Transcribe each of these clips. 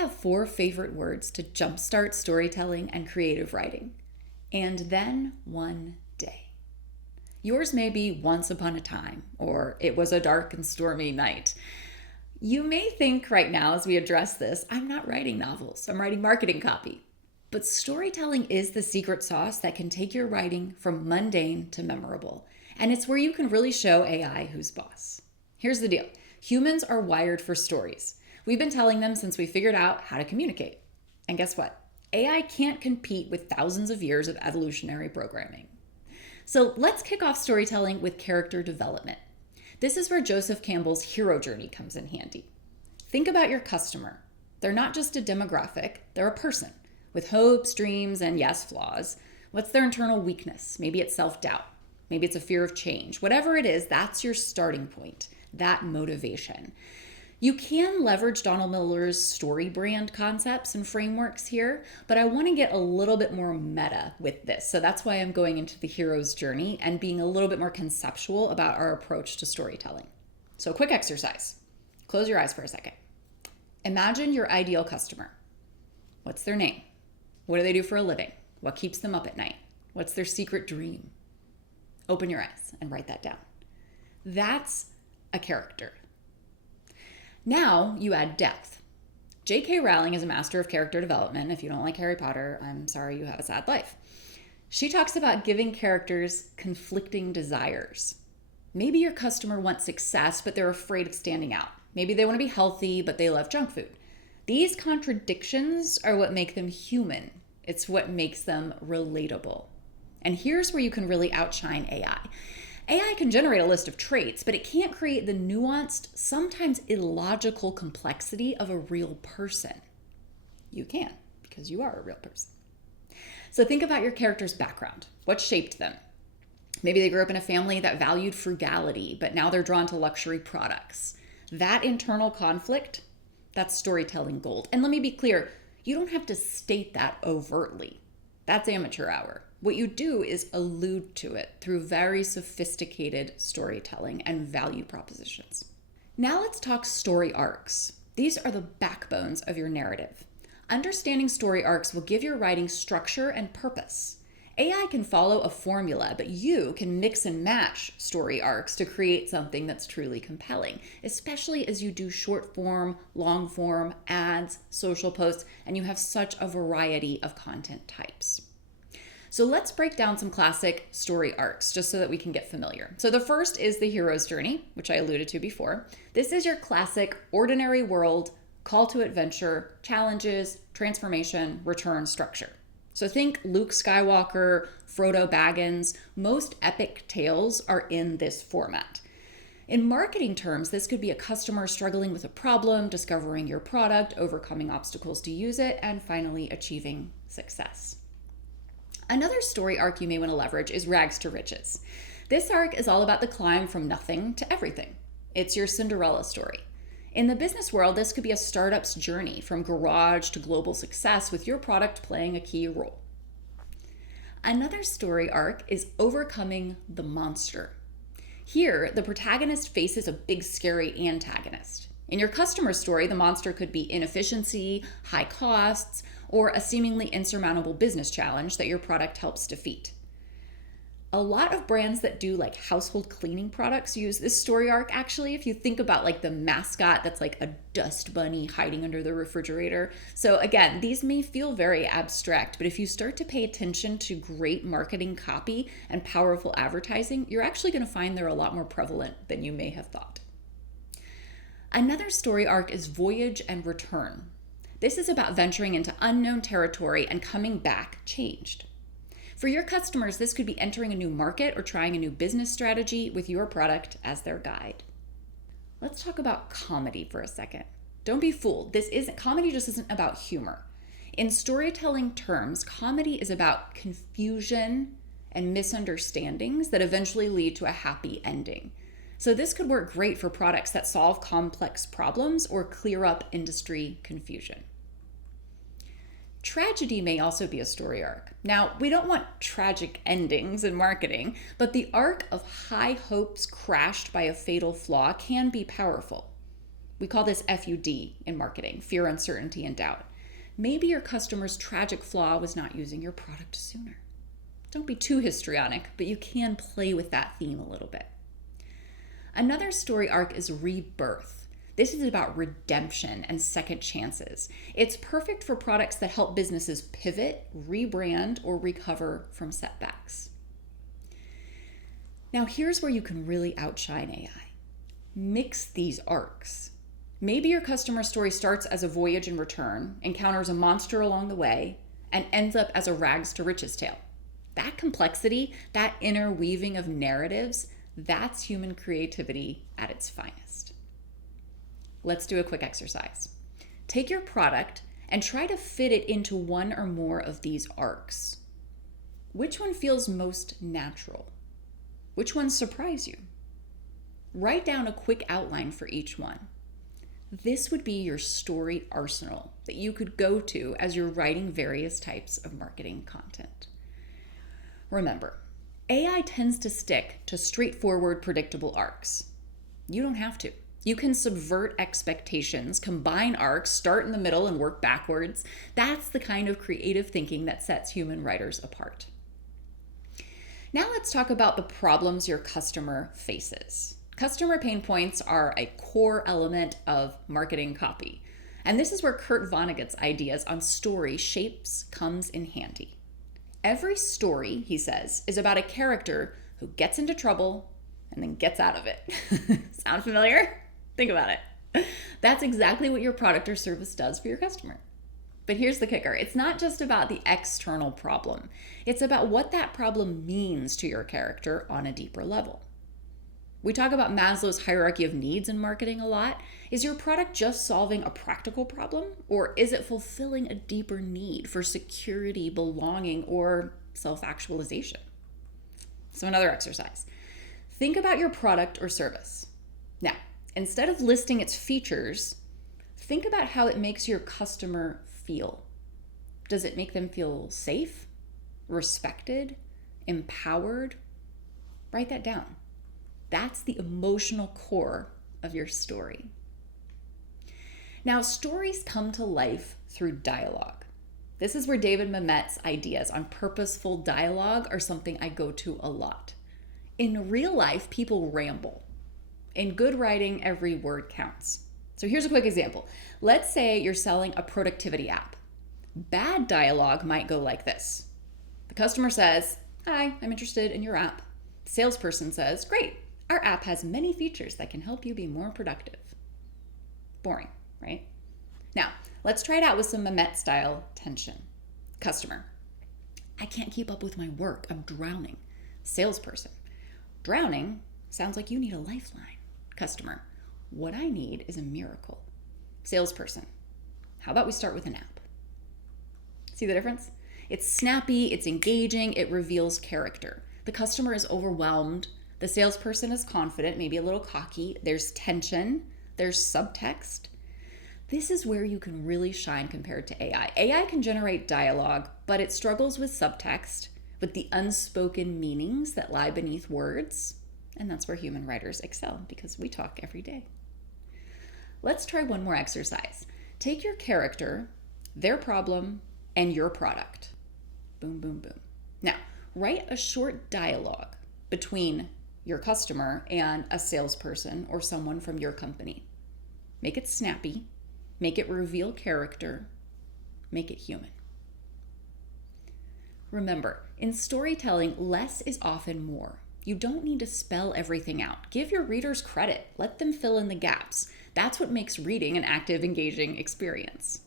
have 4 favorite words to jumpstart storytelling and creative writing. And then one day. Yours may be once upon a time, or it was a dark and stormy night. You may think right now as we address this, I'm not writing novels, I'm writing marketing copy. But storytelling is the secret sauce that can take your writing from mundane to memorable. And it's where you can really show AI who's boss. Here's the deal. Humans are wired for stories. We've been telling them since we figured out how to communicate. And guess what? AI can't compete with thousands of years of evolutionary programming. So let's kick off storytelling with character development. This is where Joseph Campbell's hero journey comes in handy. Think about your customer. They're not just a demographic, they're a person with hopes, dreams, and yes, flaws. What's their internal weakness? Maybe it's self-doubt. Maybe it's a fear of change. Whatever it is, that's your starting point, that motivation. You can leverage Donald Miller's story brand concepts and frameworks here, but I want to get a little bit more meta with this. So that's why I'm going into the hero's journey and being a little bit more conceptual about our approach to storytelling. So quick exercise. Close your eyes for a second. Imagine your ideal customer. What's their name? What do they do for a living? What keeps them up at night? What's their secret dream? Open your eyes and write that down. That's a character. Now you add depth. J.K. Rowling is a master of character development. If you don't like Harry Potter, I'm sorry you have a sad life. She talks about giving characters conflicting desires. Maybe your customer wants success, but they're afraid of standing out. Maybe they want to be healthy, but they love junk food. These contradictions are what make them human. It's what makes them relatable. And here's where you can really outshine AI. AI can generate a list of traits, but it can't create the nuanced, sometimes illogical complexity of a real person. You can, because you are a real person. So think about your character's background. What shaped them? Maybe they grew up in a family that valued frugality, but now they're drawn to luxury products. That internal conflict, that's storytelling gold. And let me be clear, you don't have to state that overtly. That's amateur hour. What you do is allude to it through very sophisticated storytelling and value propositions. Now let's talk story arcs. These are the backbones of your narrative. Understanding story arcs will give your writing structure and purpose. AI can follow a formula, but you can mix and match story arcs to create something that's truly compelling, especially as you do short form, long form, ads, social posts, and you have such a variety of content types. So let's break down some classic story arcs just so that we can get familiar. So the first is the hero's journey, which I alluded to before. This is your classic ordinary world, call to adventure, challenges, transformation, return structure. So think Luke Skywalker, Frodo Baggins. Most epic tales are in this format. In marketing terms, this could be a customer struggling with a problem, discovering your product, overcoming obstacles to use it, and finally achieving success. Another story arc you may want to leverage is rags to riches. This arc is all about the climb from nothing to everything. It's your Cinderella story. In the business world, this could be a startup's journey from garage to global success with your product playing a key role. Another story arc is overcoming the monster. Here, the protagonist faces a big, scary antagonist. In your customer story, the monster could be inefficiency, high costs, or a seemingly insurmountable business challenge that your product helps defeat. A lot of brands that do like household cleaning products use this story arc actually. If you think about like the mascot that's like a dust bunny hiding under the refrigerator. So again, these may feel very abstract, but if you start to pay attention to great marketing copy and powerful advertising, you're actually going to find they're a lot more prevalent than you may have thought. Another story arc is voyage and return. This is about venturing into unknown territory and coming back changed. For your customers, this could be entering a new market or trying a new business strategy with your product as their guide. Let's talk about comedy for a second. Don't be fooled. Comedy just isn't about humor. In storytelling terms, comedy is about confusion and misunderstandings that eventually lead to a happy ending. So this could work great for products that solve complex problems or clear up industry confusion. Tragedy may also be a story arc. Now, we don't want tragic endings in marketing, but the arc of high hopes crashed by a fatal flaw can be powerful. We call this FUD in marketing, fear, uncertainty, and doubt. Maybe your customer's tragic flaw was not using your product sooner. Don't be too histrionic, but you can play with that theme a little bit. Another story arc is rebirth. This is about redemption and second chances. It's perfect for products that help businesses pivot, rebrand, or recover from setbacks. Now, here's where you can really outshine AI. Mix these arcs. Maybe your customer story starts as a voyage and return, encounters a monster along the way, and ends up as a rags to riches tale. That complexity, that interweaving of narratives, that's human creativity at its finest. Let's do a quick exercise. Take your product and try to fit it into one or more of these arcs. Which one feels most natural? Which ones surprise you? Write down a quick outline for each one. This would be your story arsenal that you could go to as you're writing various types of marketing content. Remember, AI tends to stick to straightforward, predictable arcs. You don't have to. You can subvert expectations, combine arcs, start in the middle and work backwards. That's the kind of creative thinking that sets human writers apart. Now let's talk about the problems your customer faces. Customer pain points are a core element of marketing copy. And this is where Kurt Vonnegut's ideas on story shapes comes in handy. Every story, he says, is about a character who gets into trouble and then gets out of it. Sound familiar? Think about it. That's exactly what your product or service does for your customer. But here's the kicker. It's not just about the external problem. It's about what that problem means to your character on a deeper level. We talk about Maslow's hierarchy of needs in marketing a lot. Is your product just solving a practical problem, or is it fulfilling a deeper need for security, belonging, or self-actualization? So another exercise. Think about your product or service. Now, instead of listing its features, think about how it makes your customer feel. Does it make them feel safe, respected, empowered? Write that down. That's the emotional core of your story. Now, stories come to life through dialogue. This is where David Mamet's ideas on purposeful dialogue are something I go to a lot. In real life, people ramble. In good writing, every word counts. So here's a quick example. Let's say you're selling a productivity app. Bad dialogue might go like this. The customer says, "Hi, I'm interested in your app." The salesperson says, "Great. Our app has many features that can help you be more productive." Boring, right? Now, let's try it out with some Mamet-style tension. Customer: "I can't keep up with my work. I'm drowning." Salesperson: "Drowning? Sounds like you need a lifeline." Customer: "What I need is a miracle." Salesperson: "How about we start with an app?" See the difference? It's snappy, it's engaging, it reveals character. The customer is overwhelmed. The salesperson is confident, maybe a little cocky. There's tension, there's subtext. This is where you can really shine compared to AI. AI can generate dialogue, but it struggles with subtext, with the unspoken meanings that lie beneath words. And that's where human writers excel, because we talk every day. Let's try one more exercise. Take your character, their problem, and your product. Boom, boom, boom. Now, write a short dialogue between your customer and a salesperson or someone from your company. Make it snappy, make it reveal character, make it human. Remember, in storytelling, less is often more. You don't need to spell everything out. Give your readers credit. Let them fill in the gaps. That's what makes reading an active, engaging experience.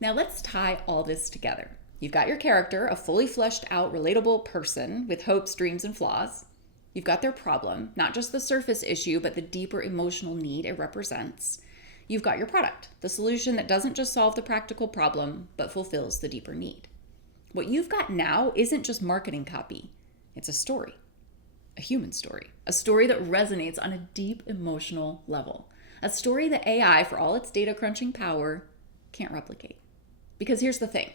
Now let's tie all this together. You've got your character, a fully fleshed out, relatable person with hopes, dreams, and flaws. You've got their problem, not just the surface issue, but the deeper emotional need it represents. You've got your product, the solution that doesn't just solve the practical problem, but fulfills the deeper need. What you've got now isn't just marketing copy. It's a story, a human story, a story that resonates on a deep emotional level, a story that AI, for all its data crunching power, can't replicate. Because here's the thing,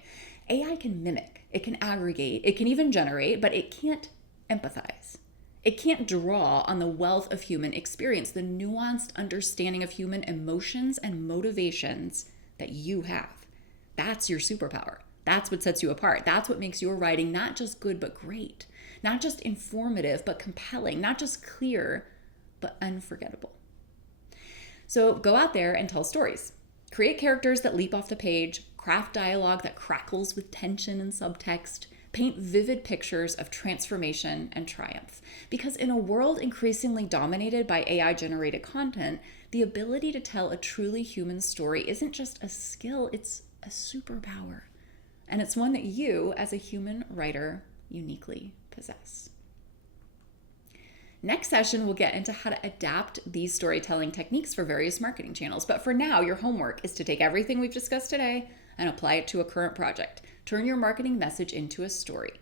AI can mimic, it can aggregate, it can even generate, but it can't empathize. It can't draw on the wealth of human experience, the nuanced understanding of human emotions and motivations that you have. That's your superpower. That's what sets you apart. That's what makes your writing not just good, but great. Not just informative, but compelling. Not just clear, but unforgettable. So go out there and tell stories. Create characters that leap off the page, craft dialogue that crackles with tension and subtext, paint vivid pictures of transformation and triumph. Because in a world increasingly dominated by AI-generated content, the ability to tell a truly human story isn't just a skill, it's a superpower. And it's one that you, as a human writer, uniquely possess. Next session, we'll get into how to adapt these storytelling techniques for various marketing channels. But for now, your homework is to take everything we've discussed today and apply it to a current project. Turn your marketing message into a story.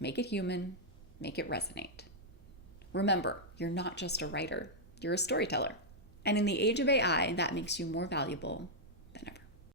Make it human, make it resonate. Remember, you're not just a writer, you're a storyteller. And in the age of AI, that makes you more valuable